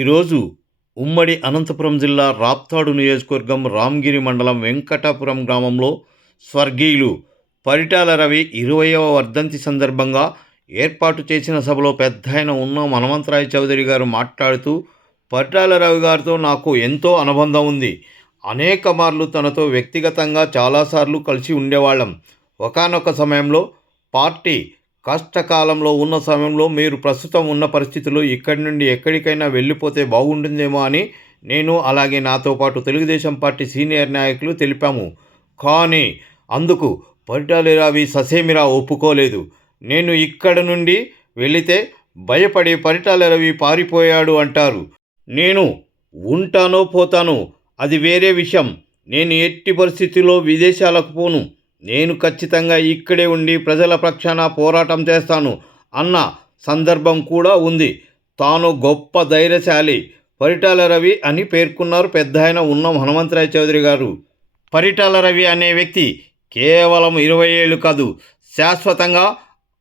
ఈరోజు ఉమ్మడి అనంతపురం జిల్లా రాప్తాడు నియోజకవర్గం రామగిరి మండలం వెంకటాపురం గ్రామంలో స్వర్గీయులు పరిటాల రవి ఇరవయవ వర్ధంతి సందర్భంగా ఏర్పాటు చేసిన సభలో పెద్దాయన ఉన్న హనుమంతరాయ చౌదరి గారు మాట్లాడుతూ పరిటాల రవి గారితో నాకు ఎంతో అనుబంధం ఉంది. అనేక మార్లు తనతో వ్యక్తిగతంగా చాలాసార్లు కలిసి ఉండేవాళ్ళం. ఒకానొక సమయంలో పార్టీ కష్టకాలంలో ఉన్న సమయంలో మీరు ప్రస్తుతం ఉన్న పరిస్థితుల్లో ఇక్కడి నుండి ఎక్కడికైనా వెళ్ళిపోతే బాగుంటుందేమో అని నేను అలాగే నాతో పాటు తెలుగుదేశం పార్టీ సీనియర్ నాయకులు తెలిపాము. కానీ అందుకు పరిటాల ససేమిరా ఒప్పుకోలేదు. నేను ఇక్కడ నుండి వెళితే భయపడి పరిటాల రవి పారిపోయాడు అంటారు. నేను ఉంటానో పోతాను అది వేరే విషయం. నేను ఎట్టి పరిస్థితుల్లో విదేశాలకు పోను. నేను ఖచ్చితంగా ఇక్కడే ఉండి ప్రజల పక్షాన పోరాటం చేస్తాను అన్న సందర్భం కూడా ఉంది. తాను గొప్ప ధైర్యశాలి పరిటాల రవి అని పేర్కొన్నారు పెద్ద ఆయన ఉన్నం హనుమంతరాయ చౌదరి గారు. పరిటాల రవి అనే వ్యక్తి కేవలం ఇరవై ఏళ్ళు కాదు శాశ్వతంగా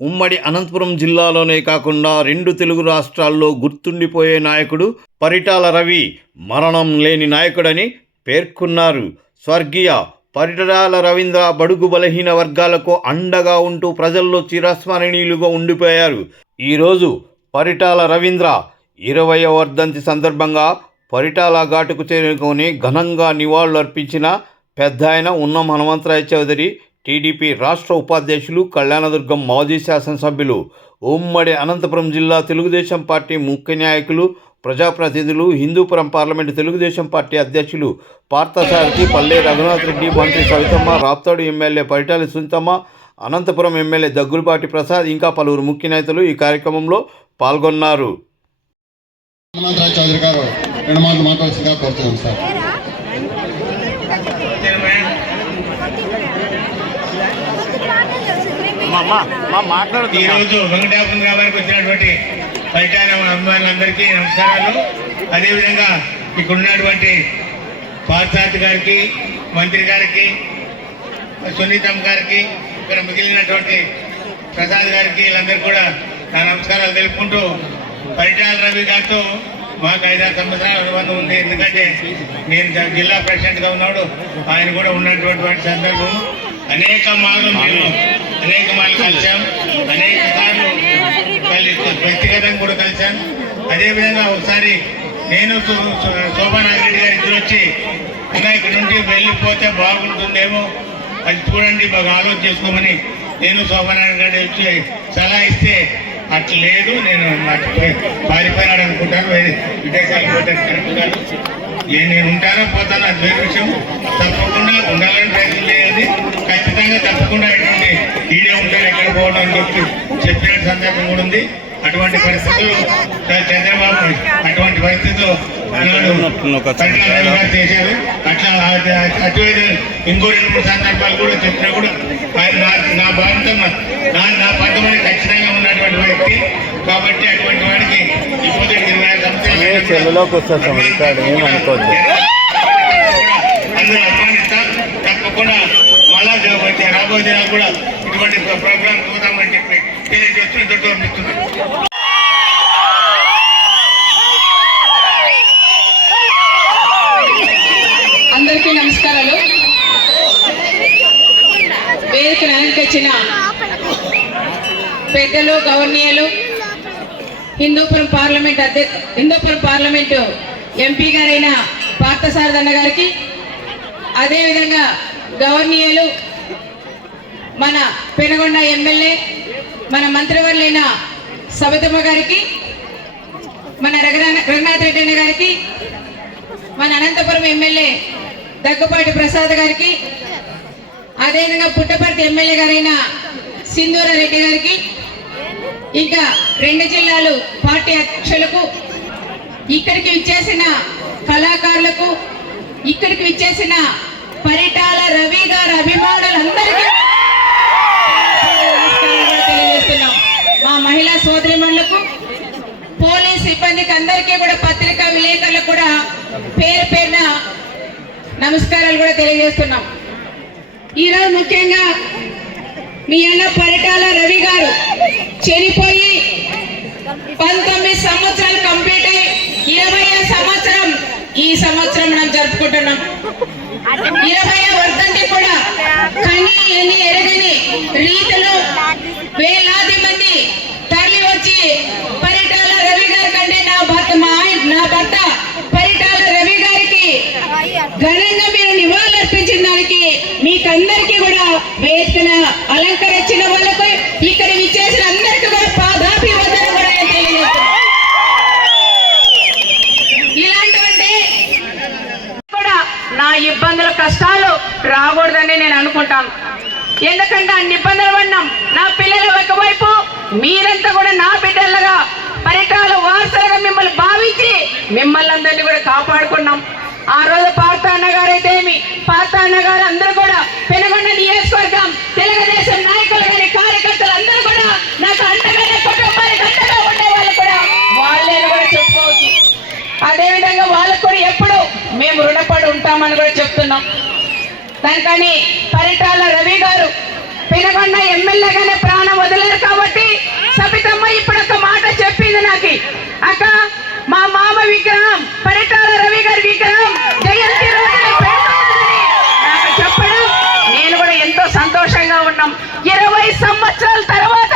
ఉమ్మడి అనంతపురం జిల్లాలోనే కాకుండా రెండు తెలుగు రాష్ట్రాల్లో గుర్తుండిపోయే నాయకుడు పరిటాల రవి మరణం లేని నాయకుడని పేర్కొన్నారు. స్వర్గీయ పరిటరాల రవీంద్ర బడుగు బలహీన వర్గాలకు అండగా ఉంటూ ప్రజల్లో చిరస్మరణీయులుగా ఉండిపోయారు. ఈరోజు పరిటాల రవీంద్ర ఇరవయ వర్ధంతి సందర్భంగా పరిటాల ఘాటుకు చేరుకొని ఘనంగా నివాళులర్పించిన పెద్ద ఆయన ఉన్నం హనుమంతరాయ చౌదరి టీడీపీ రాష్ట్ర ఉపాధ్యక్షులు కళ్యాణదుర్గం మాజీ శాసనసభ్యులు ఉమ్మడి అనంతపురం జిల్లా తెలుగుదేశం పార్టీ ముఖ్య నాయకులు ప్రజాప్రతినిధులు హిందూపురం పార్లమెంటు తెలుగుదేశం పార్టీ అధ్యక్షులు పార్థసారథి పల్లె రఘునాథ్ రెడ్డి మంత్రి సవితమ్మ రాప్తాడు ఎమ్మెల్యే పరిటాలి సుంతమ్మ అనంతపురం ఎమ్మెల్యే దగ్గులపాటి ప్రసాద్ ఇంకా పలువురు ముఖ్య నేతలు ఈ కార్యక్రమంలో పాల్గొన్నారు. హనుమంతరావు చౌదరి గారు రెండు మాటలు మాట్లాడాల్సిందిగా కోరుతున్నాం సార్. ఈరోజు వెంకటాపురం గ్రామానికి వచ్చినటువంటి పరిటాన అభిమానులందరికీ నమస్కారాలు. అదేవిధంగా ఇక్కడ ఉన్నటువంటి పార్థార్థి గారికి మంత్రి గారికి సునీతమ్మ గారికి ఇక్కడ మిగిలినటువంటి ప్రసాద్ గారికి వీళ్ళందరూ కూడా నా నమస్కారాలు తెలుపుకుంటూ పరిటాల రవి గారితో మాకు ఐదారు సంవత్సరాల అనుబంధం ఉంది. ఎందుకంటే నేను జిల్లా ప్రెసిడెంట్గా ఉన్నాడు ఆయన కూడా ఉన్నటువంటి సందర్భం. అనేక మార్గం మేము అనేక మార్లు కలిసాం అనేక సార్లు కలి- వ్యక్తిగతంగా కూడా కలిశాను అదేవిధంగా ఒకసారి నేను శోభానాగిరెడ్డి శోభా గారు ఇద్దరు వచ్చి ఇలా ఇక్కడ నుండి వెళ్ళిపోతే బాగుంటుందేమో అది చూడండి బాగా ఆలోచన చేసుకోమని నేను శోభానాగిరెడ్డి గారు వచ్చి సలహా ఇస్తే అట్లేదు లేదు నేను పారిపోయినాడు అనుకుంటాను వేరే విదేశాలకు నేను ఉంటానో పోతానో అది వేరే విషయం. తప్పకుండా ఉండాలని ప్రయత్నం చేయాలి ఖచ్చితంగా తప్పకుండా ఇటువంటి ఈడే ఉంటాను ఎక్కడ పోవడం అని చెప్పి చెప్పిన సందర్భం కూడా ఉంది. అటువంటి పరిస్థితులు చంద్రబాబు అటువంటి పరిస్థితులు చేశారు. అట్లా అటువైపు ఇంకో రెండు మూడు సందర్భాలు కూడా చెప్పినా కూడా ఆయన నా నా భావంతో నా నా పద్ధతి ఖచ్చితంగా ఉన్నటువంటి వ్యక్తి. కాబట్టి అటువంటి వాడికి ఇప్పుడు చెల్లులోకి వచ్చేస్తాం ఇక్కడ ఏం అనుకోవద్దు. తప్పకుండా మళ్ళా రాబోయే దినాలు కూడా ఇటువంటి చూద్దామని చెప్పి అందరికీ నమస్కారాలు. వేదిక వచ్చిన పెద్దలు గవర్నీయులు హిందూపురం పార్లమెంట్ అధ్య హిందూపురం పార్లమెంటు ఎంపీ గారైన పార్థసారథన్న గారికి అదేవిధంగా గవర్నీయులు మన పెనగొండ ఎమ్మెల్యే మన మంత్రివర్లైన సవితమ్మ గారికి మన రఘునా రఘునాథ్ రెడ్డి అన్న గారికి మన అనంతపురం ఎమ్మెల్యే దగ్గుపాటి ప్రసాద్ గారికి అదేవిధంగా పుట్టపర్తి ఎమ్మెల్యే గారైన సింధూర రెడ్డి గారికి ఇంకా రెండు జిల్లాలు పార్టీ అధ్యక్షులకు ఇక్కడికి విచ్చేసిన కళాకారులకు ఇక్కడికి విచ్చేసిన పరిటాల రవి గారు అభిమానులందరికీ తెలియజేస్తున్నాం. మా మహిళా సోదరిమణులకు పోలీస్ సిబ్బందికి అందరికీ కూడా పత్రికా విలేకరులకు కూడా పేరు పేరున నమస్కారాలు కూడా తెలియజేస్తున్నాం. ఈరోజు ముఖ్యంగా మీ అన్న పరిటాల రవి గారు చనిపోయి పంతొమ్మిది సంవత్సరాలు కంప్లీట్ అయ్యి ఇరవై సంవత్సరం ఈ సంవత్సరం మనం జరుపుకుంటున్నాం. ఇరవై వర్ధంతి కూడా కని ఎన్ని ఎరగని రీతిలో వేలాది మంది తరలి వచ్చి పరిటాల రవి గారి కంటే నా భర్త మా ఆయన నా భర్త పరిటాల రవి గారికి ఘనంగా మీరు నివాళులు అర్పించిన దానికి మీకందరికీ కూడా వేదికన అలంకరించిన వాళ్ళకు ఇక్కడ విచ్చేసిన అందరికీ కూడా పాదాపి వందనం కూడా నేను తెలియజేస్తున్నాను. ఇలాంటివంటే కూడా నా ఇబ్బందులు కష్టాలు రాకూడదని నేను అనుకుంటాను. ఎందుకంటే అన్ని ఇబ్బందులు పడినాం నా పిల్లలు ఒకవైపు మీరంతా కూడా నా బిడ్డలుగా పరిటాల వారసులుగా మిమ్మల్ని భావించి మిమ్మల్ని అందరినీ కూడా కాపాడుకున్నాం. ఆ రోజు పార్త గారు అయితే ఏమి? పార్త గారు అందరూ కూడా దానికని పరిటాల రవి గారు పెనగొండ ఎమ్మెల్యేగానే ప్రాణం వదిలేరు కాబట్టి సబితమ్మ ఇప్పుడు ఒక మాట చెప్పింది నాకు అక్క మా మామ విగ్రహం పరిటాల రవి గారి విగ్రహం జయంతి రోజున పెడతానని నాకు చెప్పడం నేను కూడా ఎంతో సంతోషంగా ఉన్నాం ఇరవై సంవత్సరాల తర్వాత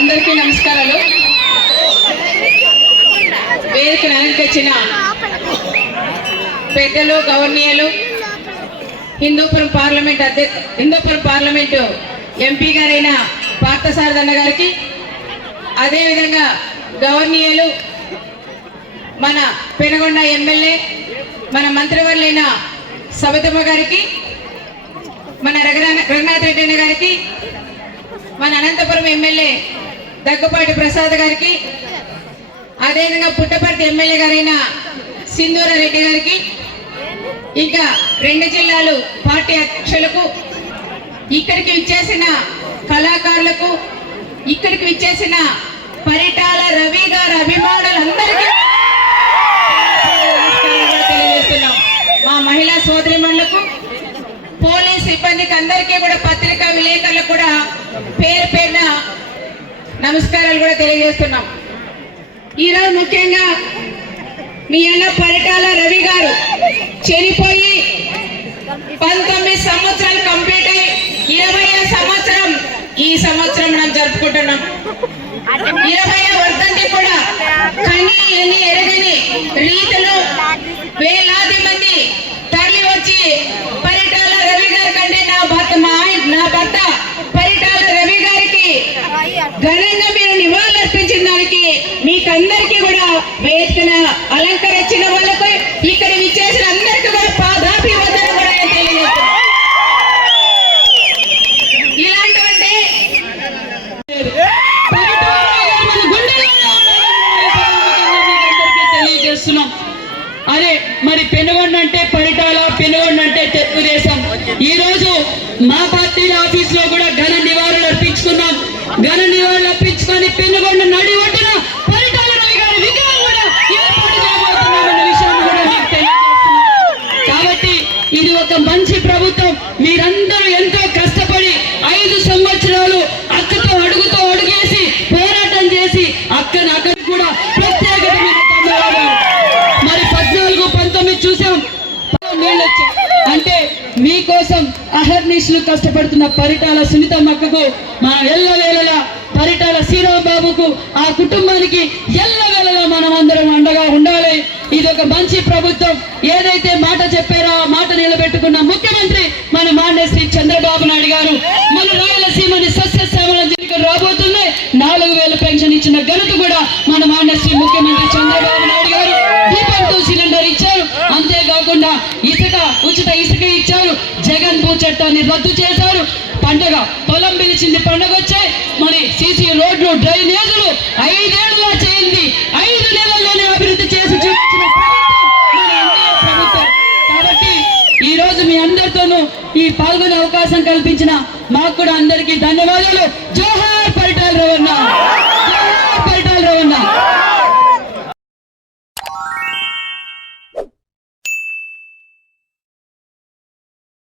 అందరికీ నమస్కారాలు వేదికను అలంకరించిన పెద్దలు గవర్నీయులు హిందూపురం పార్లమెంట్ అధ్యక్ష హిందూపురం పార్లమెంటు ఎంపీ గారైన పార్థసారథన్న గారికి అదేవిధంగా గవర్నీయులు మన పెనగొండ ఎమ్మెల్యే మన మంత్రివర్లైన సబితమ్మ గారికి మన రఘునా రఘునాథ్ రెడ్డి అన్న గారికి మన అనంతపురం ఎమ్మెల్యే దగ్గుపాటి ప్రసాద్ గారికి అదేవిధంగా పుట్టపర్తి ఎమ్మెల్యే గారైన సింధూర రెడ్డి గారికి ఇక రెండు జిల్లాలు పార్టీ అధ్యక్షులకు ఇక్కడికి విచ్చేసిన కళాకారులకు ఇక్కడికి విచ్చేసిన పరిటాల రవి గారు అభిమానులందరికీ తెలియజేస్తున్నాం. మా మహిళా సోదరిమణులకు పోలీస్ సిబ్బందికి అందరికీ కూడా పత్రికా విలేకరులకు కూడా పేరు పేరున నమస్కారాలు కూడా తెలియజేస్తున్నాం. ఈరోజు ముఖ్యంగా మీ అన్న పరిటాల రవి గారు చనిపోయి పంతొమ్మిది సంవత్సరాలు కంప్లీట్ అయ్యి ఇరవై సంవత్సరం ఈ సంవత్సరం మనం జరుపుకుంటున్నాం. ఇరవై వర్ధంతి కూడా కని అని ఎరగని రీతిలో వేలాది మంది తరలి వచ్చి పరిటాల రవి గారి కంటే నా భర్త మా ఆయన నా భర్త పరిటాల రవి గారికి ఘనంగా మీరు నివాళులు అర్పించిన దానికి మీకందరికీ కూడా వేదికన అలంకరించిన వాళ్ళకు ఇక్కడ విచ్చేసిన అందరికీ కూడా పాదాభివందనం కూడా ఇలాంటివంటే తెలియజేస్తున్నాం. అదే మరి పెనుగొండ అంటే పరిటాల పెనుగొండ అంటే తెలుగుదేశం. ఈ రోజు మా పార్టీ ఆఫీస్లో కూడా ఘన నివాళులు అర్పించుకున్నాం. ఘన నివాళులు అర్పించుకొని పెనుగొండ నడి ఒడ్డున పరిటాల రవి గారి విగ్రహం కూడా ఏర్పాటు చేయబోతున్నామన్న విషయాన్ని కూడా మీకు తెలియజేస్తున్నాం కాబట్టి ఇది ఒక మంచి ప్రభుత్వం. మీరందరూ ఎంతో కష్టపడి ఐదు సంవత్సరాలు అక్కతో అడుగుతో అడుగేసి పోరాటం చేసి అక్కను అక్కడికి కూడా ప్రత్యేకత మరి పద్నాలుగు పంతొమ్మిది చూసాం. అంటే మీకోసం అహర్నిశలు కష్టపడుతున్న పరిటాల సునీతమ్మక్కకు మా ఎల్లవేళలా పరిటాల శ్రీరామ్ బాబుకు ఆ కుటుంబానికి ఎల్లవేళలా మనం అందరం అండగా ఉండాలి. ఇది ఒక మంచి ప్రభుత్వం. ఏదైతే మాట చెప్పారో ఆ మాట నిలబెట్టుకున్న ముఖ్యమంత్రి మన మాన్య శ్రీ చంద్రబాబు నాయుడు గారు. మన రాయలసీమని సస్యశ్యామల జీవితం రాబోతున్నాయి. నాలుగు వేల పెన్షన్ ఇచ్చిన ఘనత కూడా మన మాన్య శ్రీ ముఖ్యమంత్రి చంద్రబాబు నాయుడు గారు. టూ సిలిండర్ ఇచ్చారు. అంతేకాకుండా ఇసుక ఉచిత ఇసుక ఇచ్చారు. జగన్ భూ చట్టాన్ని రద్దు చేశారు. పండగ పొలం పిలిచింది పండగ వచ్చాయి మరి సీసీ రోడ్లు డ్రైనేజీలు ఐదేళ్ళలో ఈ పాల్గొనే అవకాశం కల్పించిన మాకు కూడా అందరికీ ధన్యవాదాలు. జోహార్ పరిటాల రవన్న జోహార్ పరిటాల రవణ.